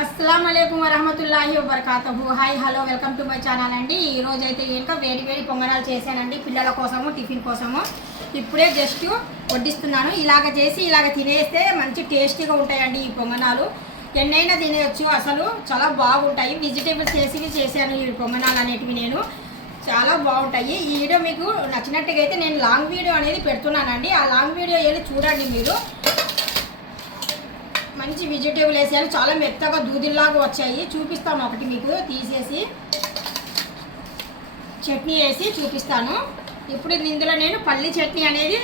అస్సలాము అలైకుం వరహమతుల్లాహి వబరకాతుహు. Hi hello welcome to my channel అండి. ఈరోజు అయితే ఇంకా వేడి వేడి పొంగనాలు చేశానండి పిల్లల కోసము, టిఫిన్ కోసము. ఇప్పుడే జస్ట్ వడ్డిస్తున్నాను. ఇలాగ చేసి ఇలాగ తినేస్తే మంచి టేస్టీగా ఉంటాయండి ఈ పొంగనాలు. ఎన్నైనా తినేయచ్చు, అసలు చాలా బాగుంటాయి. వెజిటేబుల్స్ వేసి చేశాను ఈ పొంగనాలు అనేటివి నేను, చాలా బాగుంటాయి. ఈ వీడియో మీకు నచ్చినట్టుగా అయితే నేను లాంగ్ వీడియో అనేది పెడుతున్నానండి. ఆ లాంగ్ వీడియో వెళ్ళి చూడండి మీరు. మంచి వెజిటేబుల్ వేసాను, చాలా మెత్తగా దూదిల్లాగా వచ్చాయి. చూపిస్తాను ఒకటి మీకు తీసేసి, చట్నీ వేసి చూపిస్తాను. ఇప్పుడు ఇందులో నేను పల్లి చట్నీ అనేది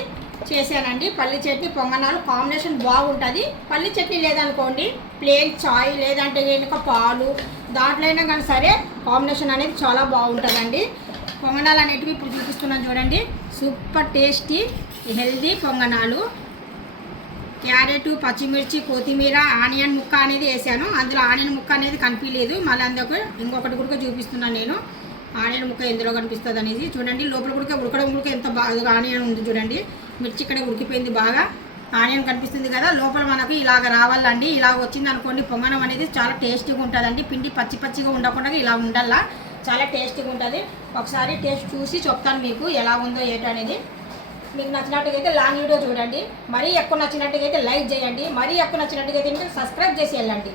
చేశానండి. పల్లి చట్నీ పొంగనాలు కాంబినేషన్ బాగుంటుంది. పల్లి చట్నీ లేదనుకోండి, ప్లేన్ చాయ్ లేదంటే కనుక పాలు, దాంట్లో అయినా కానీ సరే కాంబినేషన్ అనేది చాలా బాగుంటుందండి. పొంగనాలు అనేటివి ఇప్పుడు చూపిస్తున్నాను చూడండి. సూపర్ టేస్టీ హెల్దీ పొంగనాలు. క్యారెట్, పచ్చిమిర్చి, కొత్తిమీర, ఆనియన్ ముక్క అనేది వేసాను. అందులో ఆనియన్ ముక్క అనేది కనిపించలేదు, మళ్ళీ అందుకు ఇంకొకటి కూడా చూపిస్తున్నాను నేను. ఆనియన్ ముక్క ఎందులో కనిపిస్తుంది అనేది చూడండి. లోపల కూడా ఉడకడం ఎంత బాగా ఆనియన్ ఉంది చూడండి. మిర్చి ఇక్కడ ఉడికిపోయింది బాగా, ఆనియన్ కనిపిస్తుంది కదా. లోపల మనకు ఇలాగ రావాలండి. ఇలాగ వచ్చింది అనుకోండి పొంగనం అనేది చాలా టేస్టీగా ఉంటుందండి. పిండి పచ్చి పచ్చిగా ఉండకుండా ఇలా ఉండాలా, చాలా టేస్టీగా ఉంటుంది. ఒకసారి టేస్ట్ చూసి చెప్తాను మీకు ఎలా ఉందో ఏంటనేది. మీకు నచ్చినట్టుగైతే లాంగ్ వీడియో చూడండి. మరీ ఎక్కువ నచ్చినట్టుగైతే లైక్ చేయండి, మరీ ఎక్కువ నచ్చినట్టుగైతే సబ్స్క్రైబ్ చేసి వెళ్ళండి.